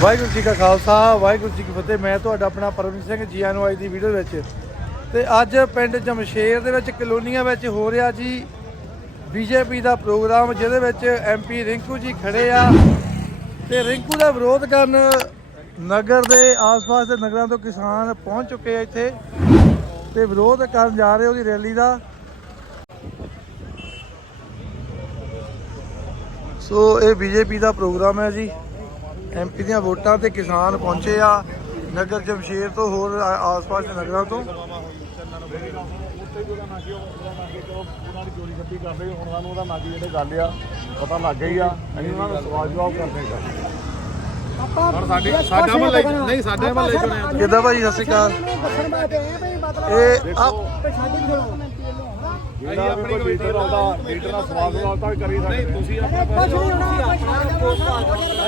ਵਾਹਿਗੁਰੂ ਜੀ ਕਾ ਖਾਲਸਾ, ਵਾਹਿਗੁਰੂ ਜੀ ਕੀ ਫਤਿਹ। ਮੈਂ ਤੁਹਾਡਾ ਆਪਣਾ ਪਰਮਜੀਤ ਸਿੰਘ ਜੀ ਆਇਆਂ ਨੂੰ ਅੱਜ ਦੀ ਵੀਡੀਓ ਵਿੱਚ। ਤੇ ਅੱਜ ਪਿੰਡ ਜਮਸ਼ੇਰ ਦੇ ਵਿੱਚ ਕਲੋਨੀਆਂ ਵਿੱਚ ਹੋ ਰਿਹਾ ਜੀ ਬੀਜੇਪੀ ਦਾ ਪ੍ਰੋਗਰਾਮ, ਜਿਹਦੇ ਵਿੱਚ ਐਮਪੀ ਰਿੰਕੂ ਜੀ ਖੜੇ ਆ। ਤੇ ਰਿੰਕੂ ਦਾ ਵਿਰੋਧ ਕਰਨ ਨਗਰ ਦੇ ਆਸ-ਪਾਸ ਦੇ ਨਗਰਾਂ ਤੋਂ ਕਿਸਾਨ ਪਹੁੰਚ ਚੁੱਕੇ ਆ ਇੱਥੇ। ਤੇ ਵਿਰੋਧ ਕਰਨ ਜਾ ਰਹੇ ਉਹਦੀ ਰੈਲੀ ਦਾ। ਸੋ ਇਹ ਬੀਜੇਪੀ ਦਾ ਪ੍ਰੋਗਰਾਮ ਹੈ ਜੀ। ਐਮਪੀ ਦੀਆਂ ਵੋਟਾਂ ਤੇ ਕਿਸਾਨ ਪਹੁੰਚੇ ਆ ਨਗਰ ਜਮਸ਼ੇਰ ਤੋਂ ਹੋਰ ਆਸ-ਪਾਸ ਦੇ ਨਗਰਾਂ ਤੋਂ। ਉਹਨਾਂ ਦੀ ਚੋਰੀ ਛੱਪੀ ਕਰਦੇ ਹੁਣ ਸਾਨੂੰ ਉਹਦਾ ਨਾਗੀ ਜਿਹੜੇ ਗੱਲ ਆ ਪਤਾ ਲੱਗ ਗਈ ਆ ਅਸੀਂ ਉਹਨਾਂ ਨੂੰ ਸਵਾਲ ਜਵਾਬ ਕਰਦੇ ਹਾਂ ਹੁਣ ਸਾਡੀ ਸਾਡਾ ਮਹੱਲਾ ਨਹੀਂ ਸਾਡੇ ਮਹੱਲੇ ਚੋਂ ਨੇ ਕਿੱਦਾਂ ਭਾਜੀ ਸਤਿ ਸ਼੍ਰੀ ਅਕਾਲ ਇਹ ਆ ਜਿਹੜਾ ਵੀ ਕੋਈ ਲੀਡਰ ਆਉਂਦਾ ਲੀਡਰ ਨਾਲ ਸਵਾਲ ਜਵਾਬ ਤਾਂ ਕਰੀ ਸਕਦੇ। ਨਹੀਂ ਤੁਸੀਂ ਕੁਝ ਨਹੀਂ ਹੋਣਾ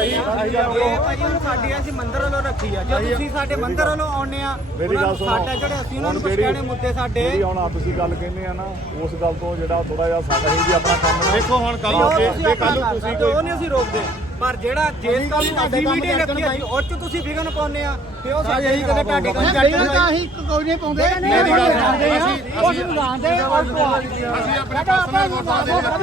ਇਹ ਭਾਈ ਉਹਨੂੰ ਸਾਡੀ ਅਸੀਂ ਮੰਦਰ ਵੱਲੋਂ ਰੱਖੀ ਆ। ਜੇ ਤੁਸੀਂ ਸਾਡੇ ਮੰਦਰ ਵੱਲੋਂ ਆਉਨੇ ਆ ਮੇਰੀ ਗੱਲ ਸੁਣੋ। ਸਾਡਾ ਜਿਹੜੇ ਅਸੀਂ ਉਹਨਾਂ ਨੂੰ ਕੁਝ ਕਹਿਣੇ ਮੁੱਦੇ ਸਾਡੇ। ਜਿਹੜੀ ਹੁਣ ਆ ਤੁਸੀਂ ਗੱਲ ਕਹਿੰਦੇ ਆ ਨਾ ਉਸ ਗੱਲ ਤੋਂ ਜਿਹੜਾ ਥੋੜਾ ਜਿਹਾ ਸਾਡਾ ਹੀ ਵੀ ਆਪਣਾ ਕੰਮ ਦੇਖੋ ਹੁਣ ਕੱਲ ਤੁਸੀਂ ਕੱਲ ਉਹ ਨਹੀਂ ਅਸੀਂ ਰੋਕਦੇ। ਪਰ ਜਿਹੜਾ ਜੇਲ੍ਹ ਕੱਲ ਅਸੀਂ ਵੀਡੀਓ ਰੱਖੀ ਜੀ ਉਹ ਚ ਤੁਸੀਂ ਵਿਗਨ ਪਾਉਨੇ ਆ ਤੇ ਉਹ ਸਾਡੇ ਇਹੀ ਕਦੇ ਤੁਹਾਡੇ ਕੋਲ ਚੱਲ ਤਾਂ ਅਸੀਂ ਕੋਈ ਨਹੀਂ ਪਾਉਂਦੇ। ਗੱਲ ਸੁਣੋ ਅਸੀਂ ਲਾਉਂਦੇ ਔਰ ਅਸੀਂ ਆਪਣੇ ਪਾਸੋਂ ਵੋਟਾਂ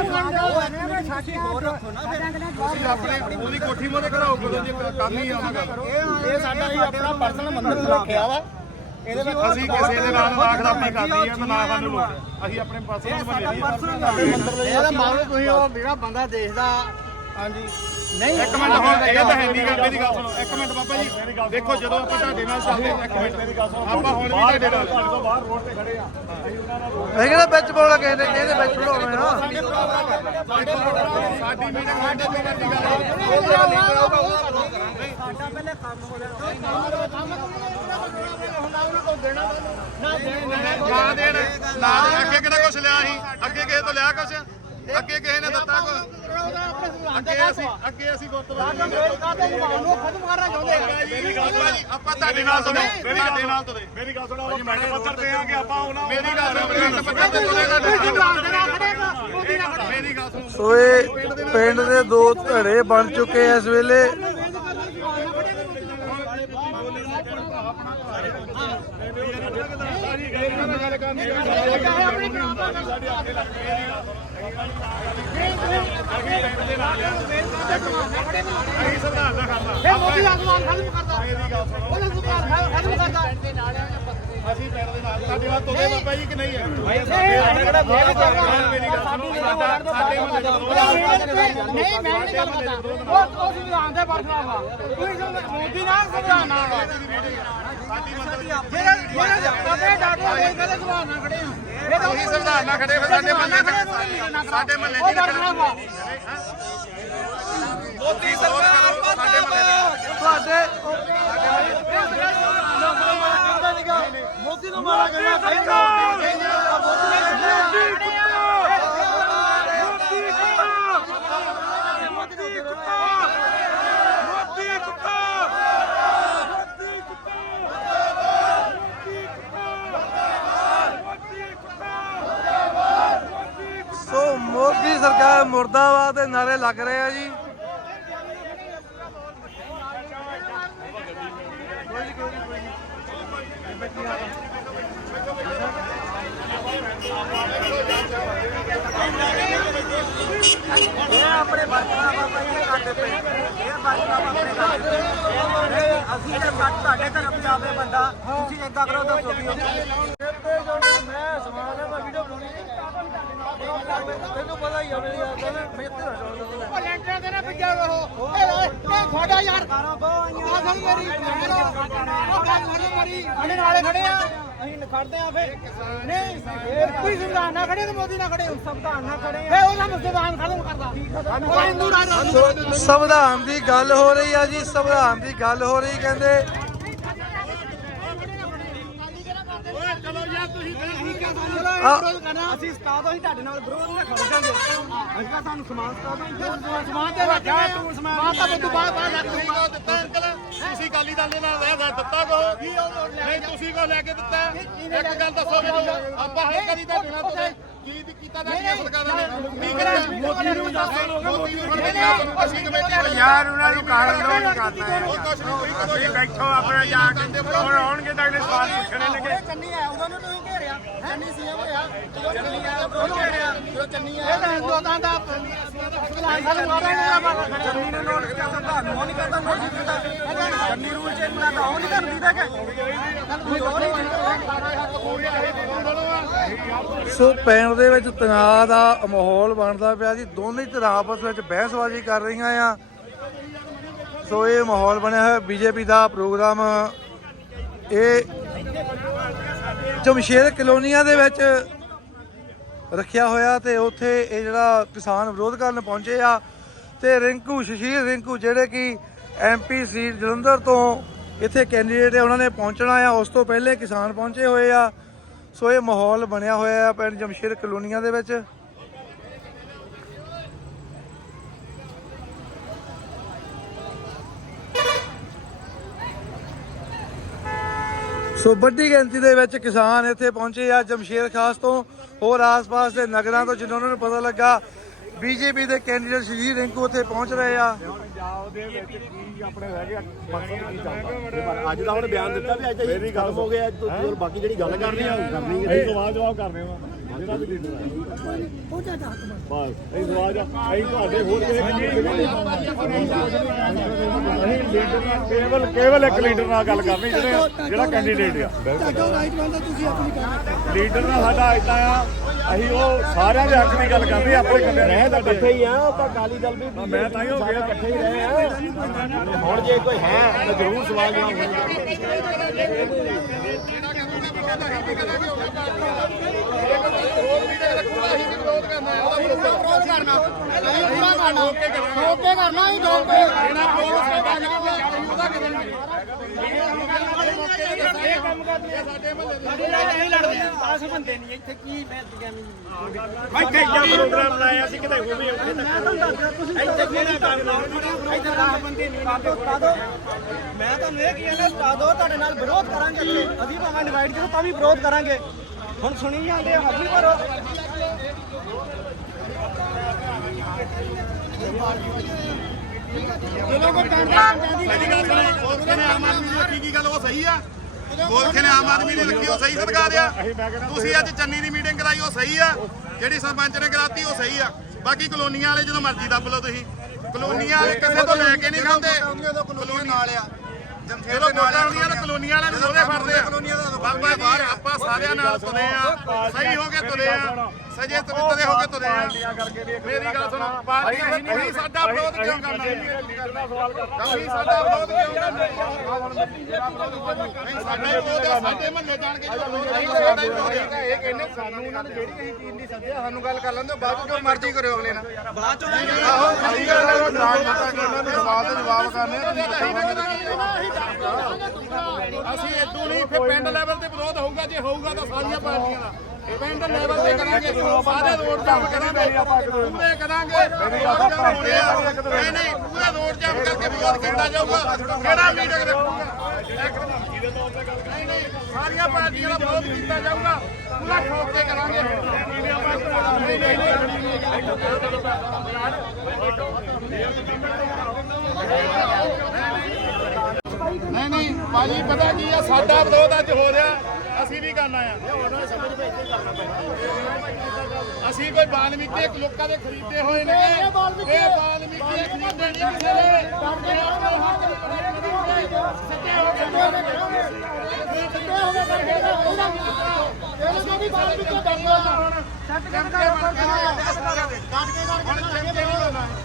ਦੇ ਸਾਡੀ ਹੋਰ ਰੱਖੋ ਨਾ ਫਿਰ। ਆਪਣੇ ਉਹਦੀ ਕੋਠੀ ਮੋਰੇ ਘਰਾਓ ਕਦੋਂ ਜੇ ਕੰਮ ਹੀ ਆਉਣਾ ਇਹ ਸਾਡਾ ਹੀ ਆਪਣਾ ਪਰਸਨਲ ਮੰਦਰ ਰੱਖਿਆ ਵਾ ਇਹਦੇ ਵਿੱਚ ਅਸੀਂ ਕਿਸੇ ਦੇ ਨਾਲ ਵਾਖਦਾ ਆਪਣੀ ਕਰਦੀ ਤਾਂ ਨਾ ਸਾਨੂੰ ਲੋੜ ਅਸੀਂ ਆਪਣੇ ਪਾਸੇ ਨੂੰ ਬਣੇ ਪਰਸਨਲ ਇਹਦਾ ਮੰਨ ਲਓ ਤੁਸੀਂ ਉਹ ਜਿਹੜਾ ਬੰਦਾ ਦੇਖਦਾ ਹਾਂਜੀ। ਨਹੀਂ ਇੱਕ ਮਿੰਟ ਹੁਣ ਇਹ ਤਾਂ ਹੈ ਨਹੀਂ ਗੱਲ ਮੇਰੀ ਗੱਲ ਸੁਣੋ। ਇੱਕ ਮਿੰਟ ਬਾਬਾ ਜੀ ਦੇਖੋ ਜਦੋਂ ਆਪਾਂ ਤੁਹਾਡੇ ਨਾਲ ਚੱਲਦੇ ਹਾਂ, ਇੱਕ ਮਿੰਟ। ਮੇਰੀ ਗੱਲ ਸੁਣੋ। ਆਪਾਂ ਹੁਣ ਵੀ ਤੁਹਾਡੇ ਨਾਲ ਤੁਹਾਡੇ ਤੋਂ ਬਾਹਰ ਰੋਡ ਤੇ ਖੜੇ ਆ। ਅਸੀਂ ਉਹਨਾਂ ਨਾਲ ਇਹ ਕਿਹੜਾ ਵਿੱਚ ਬੋਲਣਾ ਕਿਸੇ ਨੇ ਇਹਦੇ ਵਿੱਚ ਬੋਲਣਾ ਨਾ। ਸਾਡੀ ਮੀਟਿੰਗ ਸਾਡੇ ਤੇ ਕਰਦੀ ਗੱਲ ਸਾਡਾ ਪਹਿਲੇ ਕੰਮ ਹੋ ਜਾਣਾ ਨਾ ਦੇਣ। ਨਾ ਦੇਣ। ਅੱਗੇ ਕਿਹੜਾ ਕੁਛ ਲਿਆ ਸੀ? ਅੱਗੇ ਕਿਸੇ ਤੋਂ ਲਿਆ ਕੁਛ? ਅੱਗੇ ਕਿਸੇ ਨੇ ਦਿੱਤਾ ਅੱਗੇ ਅਸੀਂ ਅੱਗੇ ਅਸੀਂ ਗੁਰਦੁਆਰੇ ਖਤਮ ਕਰਨਾ ਚਾਹੁੰਦੇ ਆ? ਮੇਰੀ ਗੱਲ ਸੁਣੋ ਜੀ, ਆਪਾਂ ਤੁਹਾਡੇ ਨਾਲ ਤੁਰੇ ਤੁਹਾਡੇ ਨਾਲ ਤੁਰੇ ਮੇਰੀ ਗੱਲ ਸੁਣੋ ਉਹ ਪਿੰਡ ਪੱਧਰ ਤੇ ਆ ਕਿ ਆਪਾਂ ਉਹਨਾਂ ਮੇਰੀ ਗੱਲ ਸੁਣੋ ਪਿੰਡ ਪੱਧਰ ਤੇ ਤੁਰੇਗਾ ਮੇਰੀ ਗੱਲ ਸੁਣੋ। ਸੋ ਇਹ ਪਿੰਡ ਦੇ ਦੋ ਧੜੇ ਬਣ ਚੁੱਕੇ ਇਸ ਵੇਲੇ। ਅਸੀਂ ਸੰਵਿਧਾਨ ਦਾ ਕਰਨਾ ਖਤਮ ਕਰਦਾ ਉਹਦਾ ਸੁਭਾਅ ਖਤਮ ਕਰਦਾ ਅਸੀਂ ਪਿੰਡ ਦੇ ਨਾਲ ਸਾਡੇ ਨਾਲ ਤੁਰੇ ਬਾਬਾ ਜੀ ਕਿ ਨਹੀਂ ਹੈ ਕਿਹੜਾ ਫੇਰ ਕਰਦਾ ਮੇਰੀ ਗੱਲ ਸੁਣੋ ਸਾਡਾ ਸਾਡੇ ਨਹੀਂ ਮੈਂ ਨਹੀਂ ਗੱਲ ਕਰਦਾ ਉਹ ਉਹ ਸੰਵਿਧਾਨ ਦੇ ਪਰਖਾ ਵਾ ਤੁਸੀਂ ਮੋਦੀ ਨਾਲ ਸੰਵਿਧਾਨ ਨਾਲ ਵਾ ਜਿਹੜਾ ਜਿਹੜਾ ਆਪਣੇ ਡਾਟਾ ਦੇ ਕੇ ਸੰਵਿਧਾਨ ਖੜੇ ਆ ਉਹੀ ਸੰਵਿਧਾਨ ਨਾਲ ਖੜੇ ਫਿਰ ਸਾਡੇ ਮਹੱਲੇ ਤੇ ਸਾਡੇ ਪਰਖਾ ਵਾ ਮੋਦੀ ਸਰਕਾਰ ਸਾਡੇ ਮਹੱਲੇ ਤੁਹਾਡੇ ਮੋਦੀ ਨੂੰ ਮਾਰਾ ਕਰਨਾ ਸੋ ਮੋਦੀ ਸਰਕਾਰ ਮੁਰਦਾਬਾਦ ਦੇ ਨਾਰੇ ਲੱਗ ਰਹੇ ਆ ਜੀ ਇਹ ਆਪਣੇ ਵਰਕਰਾਂ ਬਾਬਾ ਜੀ ਸਾਡੇ ਪਏ ਇਹ ਵਰਕਰਾਂ ਆਪਣੇ ਕਰਦੇ ਨਹੀਂ ਅਸੀਂ ਜੇ ਸੱਚ ਤੁਹਾਡੇ ਤਰਫ ਜਾਵੇ ਬੰਦਾ ਤੁਸੀਂ ਏਦਾਂ ਕਰੋ ਦੱਸੋ ਵੀ ਮੈਂ ਸਮਾਨ ਹੈ ਮੈਂ ਵੀਡੀਓ ਬਣਾਉਣੀ ਤੈਨੂੰ ਪਤਾ ਹੀ ਆ ਮੇਰੀ ਗੱਲ ਦਾ ਮੈਂ ਇੱਥੇ ਨਾ ਉਹ ਲੈਂਟਰ ਦੇ ਨਾ ਪਿੱਛੇ ਰਹੋ ਇਹ ਇਹ ਯਾਰ ਕਾਰਾਂ ਬਹੁਤ ਆਈਆਂ ਆ ਗੱਲ ਮੇਰੀ ਉਹ ਗੱਲ ਖੜੀ ਮੇਰੀ ਸਾਡੇ ਨਾਲੇ ਖੜੇ ਆ ਅਸੀਂ ਖੜਦੇ ਆ ਫੇ ਨਹੀਂ ਇਹ ਕੋਈ ਸੰਵਿਧਾਨ ਨਾਲ ਖੜੇ ਤੇ ਮੋਦੀ ਨਾਲ ਖੜੇ ਸੰਵਿਧਾਨ ਨਾਲ ਖੜੇ। ਫੇ ਉਹਦਾ ਸੰਵਿਧਾਨ ਖਤਮ ਕਰਦਾ। ਉਹ ਹਿੰਦੂ ਰਾਜ ਸੰਵਿਧਾਨ ਦੀ ਗੱਲ ਹੋ ਰਹੀ ਆ ਜੀ ਸੰਵਿਧਾਨ ਦੀ ਗੱਲ ਹੋ ਰਹੀ ਕਹਿੰਦੇ ਆ- ਅਸੀਂ ਸਟਾਫ ਅਸੀਂ ਤੁਹਾਡੇ ਨਾਲ ਵਿਰੋਧ ਨਾਲ ਖੜ ਜਾਾਂਗੇ ਅਸੀਂ ਤਾਂ ਤੁਹਾਨੂੰ ਸਮਾਨ ਸਟਾਫ ਸਮਾਨ ਤੇ ਰੱਖਿਆ ਤੂੰ ਸਮਾਨ ਤਾਂ ਤੂੰ ਬਾਹਰ ਬਾਹਰ ਰੱਖ ਕੋ ਦਿੱਤਾ ਅੰਕਲ ਤੁਸੀਂ ਕਾਲੀ ਦਲ ਦੇ ਨਾਲ ਰਹਿ ਦਿੱਤਾ ਕੋ ਨਹੀਂ ਤੁਸੀਂ ਕੋ ਲੈ ਕੇ ਦਿੱਤਾ ਇੱਕ ਗੱਲ ਦੱਸੋ ਮੈਨੂੰ ਆਪਾਂ ਹਰ ਕਦੀ ਤੁਹਾਡੇ ਨਾਲ ਤੁਰੇ ਕੀ ਕੀਤਾ ਦਾ ਕੀ ਸਰਕਾਰਾਂ ਨੇ ਕੀ ਕਰਿਆ ਮੋਦੀ ਨੂੰ 10 ਸਾਲ ਹੋ ਗਏ ਮੋਦੀ ਨੂੰ ਅਸੀਂ ਕਮੇਟੀ ਬਣੀ ਯਾਰ ਉਹਨਾਂ ਨੂੰ ਕਾਰਨ ਦੋ ਨਹੀਂ ਕਰਨਾ ਨਹੀਂ ਤੁਸੀਂ ਬੈਠੋ ਆਪਣਾ ਜਾ ਕੇ ਹੁਣ ਆਉਣਗੇ ਤਾਂ ਅਗਲੇ ਸਵਾਲ ਪੁੱਛਣੇ ਲੱਗੇ ਚੰਨੀ ਆਇਆ ਉਦੋਂ ਨੂੰ ਤੁਸੀਂ ਘੇਰਿਆ ਚੰਨੀ ਸੀਐਮ ਹੋਇਆ ਜਦੋਂ ਚੰਨੀ ਆਇਆ ਉਦੋਂ ਘੇਰਿਆ ਜਦੋਂ ਚੰਨੀ ਆਇਆ ਇਹ ਹਿੰਦੁਸਤਾਨ ਦਾ ਚੰਨੀ ਨੇ ਨੋਟ ਕੀਤਾ ਤੁਹਾਨੂੰ ਉਹ ਨਹੀਂ ਕਰਦਾ ਨੋਟ ਕੀਤਾ। ਚੰਨੀ ਰੂਲ ਚੇਂਜ ਬਣਾਤਾ ਉਹ ਨਹੀਂ ਤੁਹਾਨੂੰ ਦੀਦਾ ਕਿ ਸੋ ਪਿੰਡ ਦੇ ਵਿੱਚ ਤਣਾਅ ਦਾ ਮਾਹੌਲ ਬਣਦਾ ਪਿਆ ਜੀ। ਦੋਨੇ ਧਿਰਾਂ ਆਪਸ ਵਿੱਚ ਬਹਿਸਬਾਜ਼ੀ ਕਰ ਰਹੀਆਂ ਆ। ਸੋ ਇਹ ਮਾਹੌਲ ਬਣਿਆ ਹੋਇਆ। ਬੀਜੇਪੀ ਦਾ ਪ੍ਰੋਗਰਾਮ ਇਹ ਜਮਸ਼ੇਰ ਕਲੋਨੀਆਂ ਦੇ ਵਿੱਚ ਰੱਖਿਆ ਹੋਇਆ ਤੇ ਉੱਥੇ ਇਹ ਜਿਹੜਾ ਕਿਸਾਨ ਵਿਰੋਧ ਕਰਨ ਪਹੁੰਚੇ ਆ ਤੇ ਰਿੰਕੂ ਸ਼ਸ਼ੀਰ ਰਿੰਕੂ ਜਿਹੜੇ ਕਿ ਐਮਪੀ ਸੀਟ ਜਲੰਧਰ ਤੋਂ ਇੱਥੇ ਕੈਂਡੀਡੇਟ ਹੈ ਉਹਨਾਂ ਨੇ ਪਹੁੰਚਣਾ ਆ। ਉਸ ਤੋਂ ਪਹਿਲੇ ਕਿਸਾਨ ਪਹੁੰਚੇ ਹੋਏ ਆ। ਸੋ ਇਹ ਮਾਹੌਲ ਬਣਿਆ ਹੋਇਆ ਆ ਪਿੰਡ ਜਮਸ਼ੇਰ ਕਲੋਨੀਆਂ ਦੇ ਵਿੱਚ। ਸੋ ਵੱਡੀ ਗਿਣਤੀ ਦੇ ਵਿੱਚ ਕਿਸਾਨ ਇੱਥੇ ਪਹੁੰਚੇ ਆ ਜਮਸ਼ੇਰ ਖਾਸ ਤੋਂ ਹੋਰ ਆਸ-ਪਾਸ ਦੇ ਨਗਰਾਂ ਤੋਂ ਜਿਨ੍ਹਾਂ ਨੂੰ ਪਤਾ ਲੱਗਾ ਬੀਜੇਪੀ ਦੇ ਕੈਂਡੀਡੇਟ ਸ਼੍ਰੀ ਰਿੰਕੂ ਉੱਥੇ ਪਹੁੰਚ ਰਹੇ ਆ। ਪੰਜਾਬ ਦੇ ਵਿੱਚ ਕੀ ਆਪਣੇ ਰਹਿ ਗਿਆ ਮਕਸਦ ਕੀ ਚੱਲਦਾ ਅੱਜ ਦਾ ਉਹਨੇ ਬਿਆਨ ਦਿੱਤਾ ਵੀ ਅੱਜ ਇਹ ਖਤਮ ਹੋ ਗਿਆ ਅੱਜ ਤੋਂ ਹੋਰ ਬਾਕੀ ਜਿਹੜੀ ਗੱਲ ਕਰਨੀ ਆ ਉਹ ਕਰਨੀ ਹੈ ਅਸੀਂ ਸਵਾਲ ਜਵਾਬ ਕਰਨੇ ਵਾ ਜਿਹੜਾ ਵੀ ਲੀਡਰ ਹੈ ਬਸ ਅਸੀਂ ਸਵਾਲ ਜਵਾਬ ਅਸੀਂ ਤੁਹਾਡੇ ਹੋਰ ਕਿਸੇ ਅਸੀਂ ਲੀਡਰ ਨਾਲ ਕੇਵਲ ਕੇਵਲ ਇੱਕ ਲੀਡਰ ਨਾਲ ਗੱਲ ਕਰਨੀ ਜਿਹੜੇ ਜਿਹੜਾ ਕੈਂਡੀਡੇਟ ਆ ਲੀਡਰ ਨਾਲ ਸਾਡਾ ਇਦਾਂ ਆ ਅਸੀਂ ਉਹ ਸਾਰਿਆਂ ਦੇ ਹੱਕ ਦੀ ਗੱਲ ਕਰਦੇ ਆਪਣੇ ਕੰਦੇ ਰਹਿ ਤਾਂ ਇਕੱਠੇ ਹੀ ਆ ਉਹ ਤਾਂ ਅਕਾਲੀ ਦਲ ਵੀ ਮੈਂ ਤਾਂ ਹੀ ਹੋ ਗਿਆ ਇਕੱਠੇ ਹੀ ਰਹੇ ਆ ਹੁਣ ਜੇ ਕੋਈ ਹੈ ਤਾਂ ਜ਼ਰੂਰ ਸਵਾਲ ਜਵਾਬ ਹੋਣਗੇ ਓਕੇ ਕਰਨਾ ਹੀ ਦੋ ਪ੍ਰੋਗਰਾਮ ਲਾਇਆ ਸੀ ਕਿਤੇ ਹੋਵੇ ਮੈਂ ਤੁਹਾਨੂੰ ਇਹ ਕਹਿੰਦਾ ਸਟਾ ਦੋ ਤੁਹਾਡੇ ਨਾਲ ਵਿਰੋਧ ਕਰਾਂਗੇ ਅਸੀਂ ਅਸੀਂ ਭਾਵੇਂ ਡਿਵਾਈਡ ਕਰੋ ਤਾਂ ਵੀ ਵਿਰੋਧ ਕਰਾਂਗੇ। ਹੁਣ ਸੁਣੀ ਜਾਂਦੇ ਆ ਹਾਜੀ ਭਰੋ ਸੁਣੋ ਗੋਲਖੇ ਨੇ ਆਮ ਆਦਮੀ ਦੀ ਰੱਖੀ ਕੀ ਗੱਲ ਉਹ ਸਹੀ ਆ। ਗੋਲਖੇ ਨੇ ਆਮ ਆਦਮੀ ਦੀ ਰੱਖੀ ਉਹ ਸਹੀ ਸਰਕਾਰ ਆ ਤੁਸੀਂ ਅੱਜ ਚੰਨੀ ਦੀ ਮੀਟਿੰਗ ਕਰਾਈ ਉਹ ਸਹੀ ਆ। ਜਿਹੜੀ ਸਰਪੰਚ ਨੇ ਕਰਾਤੀ ਉਹ ਸਹੀ ਆ। ਬਾਕੀ ਕਲੋਨੀਆਂ ਵਾਲੇ ਜਦੋਂ ਮਰਜ਼ੀ ਦੱਬ ਲਓ ਤੁਸੀਂ। ਕਲੋਨੀਆਂ ਵਾਲੇ ਕਿਸੇ ਤੋਂ ਲੈ ਕੇ ਨਹੀਂ ਖਾਂਦੇ ਕਲੋਨੀ ਨਾਲ ਆ ਜਦੋਂ ਵੋਟਾਂ ਆਉਂਦੀਆਂ ਤਾਂ ਕਲੋਨੀਆਂ ਵਾਲਿਆਂ ਨੂੰ ਫੜਦੇ ਆ। ਬਾਬਾ ਜੀ ਆਪਾਂ ਸਾਰਿਆਂ ਨਾਲ ਤੁਰੇ ਆ ਸਹੀ ਹੋ ਕੇ ਤੁਰੇ ਆ। ਸਜੇ ਤਬੀਤਰੇ ਹੋ ਕੇ ਤੁਰੇ ਆ। ਮੇਰੀ ਗੱਲ ਸੁਣੋ ਪਾਰਟੀਆਂ ਹੀ ਨਹੀਂ ਸਾਡਾ ਵਿਰੋਧ ਕਿਉਂ ਕਰਨਾ? ਅਸੀਂ ਸਾਡਾ ਵਿਰੋਧ ਕਿਉਂ ਕਰਨਾ ਨਹੀਂ ਸਾਡਾ ਵਿਰੋਧ ਆ ਸਾਡੇ ਮਹੱਲੇ ਜਾਣ ਕੇ ਸਾਡਾ ਵਿਰੋਧ ਆ। ਇਹ ਕਹਿੰਦੇ ਸਾਨੂੰ ਉਹਨਾਂ ਨੇ ਜਿਹੜੀ ਅਸੀਂ ਚੀਜ਼ ਨਹੀਂ ਸੱਦਿਆ ਸਾਨੂੰ ਗੱਲ ਕਰ ਲੈਂਦੇ ਬਾਅਦ ਵਿੱਚ ਜੋ ਮਰਜ਼ੀ ਕਰਿਓ ਅਗਲੇ ਨਾਲ। ਆਹੋ ਸਹੀ ਗੱਲ ਹੈ ਨਾਮ ਪਤਾ ਕਰਨਾ ਤੇ ਸਵਾਲ ਤੇ ਜਵਾਬ ਕਰਨੇ ਅਸੀਂ ਇਦੋਂ ਨਹੀਂ ਫਿਰ ਪਿੰਡ ਲੈਵਲ ਤੇ ਵਿਰੋਧ ਹੋਊਗਾ ਜੇ ਹੋਊਗਾ ਤਾਂ ਸਾਰੀਆਂ ਪਾਰਟੀਆਂ ਦਾ। ਪਿੰਡ ਲੈਵਲ ਤੇ ਕਰਾਂਗੇ ਸਾਰੇ ਰੋਡ ਜਾਮ ਕਰਾਂਗੇ ਪੂਰੇ ਕਰਾਂਗੇ। ਰੋਡ ਜਾਮ ਹੋਣੇ ਆ। ਨਹੀਂ ਨਹੀਂ ਪੂਰਾ ਰੋਡ ਜਾਮ ਕਰਕੇ ਵਿਰੋਧ ਕੀਤਾ ਜਾਊਗਾ। ਕਿਹੜਾ ਮੀਟਿੰਗ ਰੱਖੂਗਾ ਨਹੀਂ ਨਹੀਂ ਸਾਰੀਆਂ ਪਾਰਟੀਆਂ ਦਾ ਵਿਰੋਧ ਕੀਤਾ ਜਾਊਗਾ। ਪੂਰਾ ਠੋਕ ਕੇ ਕਰਾਂਗੇ। ਨਹੀਂ ਨਹੀਂ ਨਹੀਂ ਨਹੀਂ ਭਾਜੀ ਪਤਾ ਕੀ ਆ? ਸਾਡਾ ਵਿਰੋਧ ਅੱਜ ਹੋ ਰਿਹਾ। ਅਸੀਂ ਵੀ ਕਰਨਾ ਆ। ਅਸੀਂ ਕੋਈ ਬਾਲਮੀਕੀ ਇੱਕ ਲੋਕਾਂ ਦੇ ਖਰੀਦੇ ਹੋਏ ਨੇ। ਇਹ ਬਾਲਮੀਕੀ ਖਰੀਦੇ ਨਹੀਂ ਕਿਸੇ ਨੇ। ਹੋ ਕੇ ਬਣ ਕੇ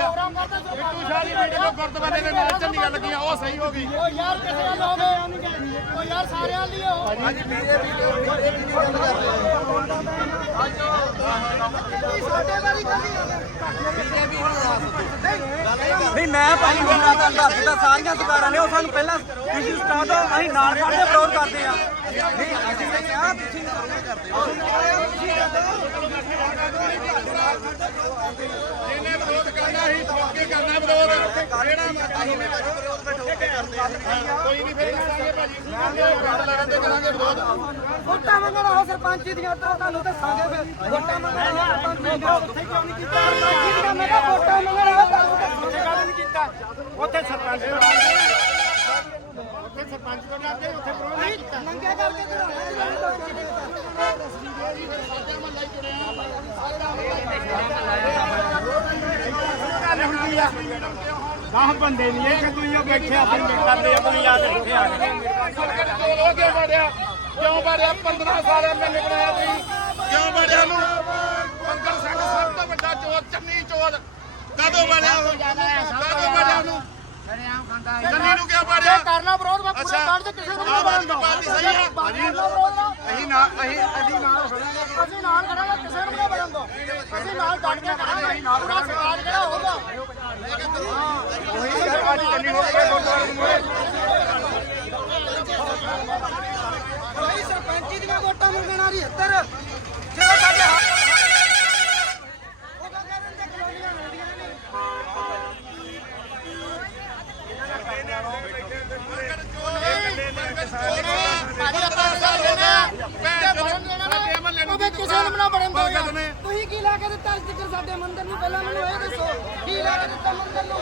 ਆ ਬਿੱਟੂ ਸ਼ਾਹ ਦੀ ਮੀਟਿੰਗ ਗੁਰਦੁਆਰੇ ਦੇ ਨਾਲ ਚੰਡੀਗੜ੍ਹ ਲੱਗੀਆਂ ਉਹ ਸਹੀ ਹੋ ਗਈ ਉਹ ਯਾਰ ਕਿਸੇ ਨਾਲ ਹੋ ਉਹ ਯਾਰ ਸਾਰਿਆਂ ਲਈ ਹੋ ਸਾਡੇ ਵਾਲੀ ਨਹੀਂ, ਮੈਂ ਭਾਈ ਹੁਣ ਤਾਂ ਦੱਸ ਸਾਰੀਆਂ ਸਰਕਾਰਾਂ ਨੇ ਉਹ ਸਾਨੂੰ ਪਹਿਲਾਂ ਇਸ਼ੂ ਸਟਾਰਟ ਅਸੀਂ ਨਾਲ ਖੜਦੇ ਵਿਰੋਧ ਕਰਦੇ ਆ। ਨਹੀਂ ਵਿਰੋਧ ਕਰਨਾ ਹੀ ਠੋਕ ਕਰਨਾ ਵਿਰੋਧ ਜਿਹੜਾ ਅਸੀਂ ਨੇ ਵਿਰੋਧ ਵਿੱਚ ਕਰਦੇ ਕੋਈ ਨਹੀਂ ਫਿਰ ਦੱਸਾਂਗੇ ਭਾਜੀ ਗੱਲ ਲੜਨ ਦੇ ਕਰਾਂਗੇ ਵਿਰੋਧ ਵੋਟਾਂ ਮੰਗਣਾ ਹੋ ਸਰਪੰਚ ਦੀਆਂ ਤਾਂ ਤੁਹਾਨੂੰ ਦੱਸਾਂਗੇ ਫਿਰ ਵੋਟਾਂ ਮੰਗਣਾ ਹੋ ਸਰਪੰਚ ਦੀਆਂ ਉੱਥੇ ਕਿਉਂ ਨਹੀਂ ਕੀਤਾ ਸਰਪੰਚ ਦੀਆਂ ਮੈਂ ਕਿਹਾ ਵੋਟਾਂ ਮੰਗਣਾ ਹੋ ਤੁਹਾਨੂੰ ਦੱਸਾਂਗੇ ਕਾਹਦੋਂ ਨਹੀਂ ਕੀਤਾ ਉੱਥੇ ਸਰਪੰਚ ਸਰਪੰਚ ਤੋਂ ਡਰਦੇ ਉੱਥੇ ਵਿਰੋਧ ਨਹੀਂ ਕੀਤਾ। ਨੰਗੇ ਕਰਕੇ ਗੱਲ ਹੁੰਦੀ ਆ 10 ਬੰਦੇ ਨਹੀਂ ਕਿ ਤੁਸੀਂ ਉਹ ਬੈਠੇ ਆਪਣੀ ਮਿਲ ਕਰਦੇ ਆ ਤੁਸੀਂ ਯਾਦ ਆ। ਗਏ ਕਿਉਂ ਕਿਉਂ ਮਾਰਿਆ ਕਿਉਂ ਮਾਰਿਆ 15 ਸਾਲ ਮੈਨੇ ਬਣਾਇਆ ਤੁਸੀਂ। ਕਿਉਂ ਮਾਰਿਆ ਨੂੰ ਪੰਕਰ ਸਿੰਘ ਸਭ ਤੋਂ ਵੱਡਾ ਚੋਰ ਚੰਨੀ ਚੋਰ। ਕਦੋਂ ਮਾਰਿਆ ਉਹ ਚੰਨੀ ਨੂੰ ਕਿਉਂ ਮਾਰਿਆ ਕਰਨਾ ਵਿਰੋਧ ਮੈਂ ਅੱਛਾ ਆਮ ਆਦਮੀ ਪਾਰਟੀ ਸਹੀ ਹੈ ਅਸੀਂ ਨਾਲ ਅਸੀਂ ਅਸੀਂ ਨਾਲ ਖੜਾਂਗੇ ਅਸੀਂ ਨਾਲ ਖੜਾਂਗੇ ਕਿਸੇ ਨੂੰ ਨਹੀਂ ਬਣਨ ਦੋ? ਅਸੀਂ ਨਾਲ ਡਟ ਕੇ ਖੜਾਂਗੇ ਪੂਰਾ ਸਮਾਜ ਜਿਹੜਾ ਹੋਊਗਾ। ਉਹੀ ਸਰਪੰਚ ਚੰਨੀ ਹੋ ਕੇ ਗੁਰਦੁਆਰੇ ਨੂੰ ਭਾਈ ਸਰਪੰਚੀ ਦੀਆਂ ਵੋਟਾਂ ਮੰਗਣ ਵਾਲੀ ਇੱਧਰ ਜਦੋਂ ਸਾਡੇ ਹੱਕ ਉਹ ਤਾਂ ਕਹਿੰਦੇ ਨੇ ਕਲੋਨੀਆਂ ਮਿਲਦੀਆਂ ਨੇ ਉਹਦੇ ਕਿਸੇ ਨੂੰ ਨਾ ਬਣਨ ਦੋ ਯਾਰ ਤੁਸੀਂ ਕੀ ਲਾ ਕੇ ਦਿੱਤਾ ਅੱਜ ਤੱਕ ਸਾਡੇ ਮੰਦਿਰ ਨੂੰ ਪਹਿਲਾਂ ਮੈਨੂੰ ਇਹ ਦੱਸੋ, ਕੀ ਲਾ ਕੇ ਦਿੱਤਾ ਮੰਦਿਰ ਨੂੰ?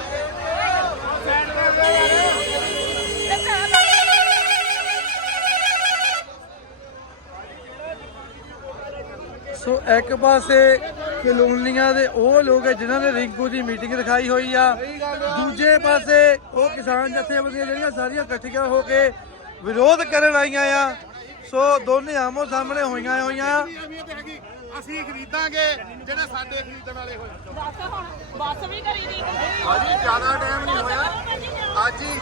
ਸੋ ਇੱਕ ਪਾਸੇ ਕਲੋਨੀਆਂ ਦੇ ਉਹ ਲੋਕ ਹੈ ਜਿਨ੍ਹਾਂ ਨੇ ਰਿੰਕੂ ਦੀ ਮੀਟਿੰਗ ਦਿਖਾਈ ਹੋਈ ਆ। ਦੂਜੇ ਪਾਸੇ ਉਹ ਕਿਸਾਨ ਜਥੇਬੰਦੀਆਂ ਜਿਹੜੀਆਂ ਸਾਰੀਆਂ ਇਕੱਠੀਆਂ ਹੋ ਕੇ ਵਿਰੋਧ ਕਰਨ ਆਈਆਂ ਆ। ਸੋ ਦੋਨੇ ਆਮੋ ਸਾਹਮਣੇ ਹੋਈਆਂ ਹੋਈਆਂ। ਅਸੀਂ ਖਰੀਦਾਂਗੇ ਜਿਹੜੇ ਸਾਡੇ ਖਰੀਦਣ ਵਾਲੇ ਹੋਏ। ਬਸ ਵੀ ਕਰੀ ਦੀ ਹਾਂਜੀ ਜ਼ਿਆਦਾ ਟਾਈਮ ਨਹੀਂ ਹੋਇਆ। ਅੱਜ ਹੀ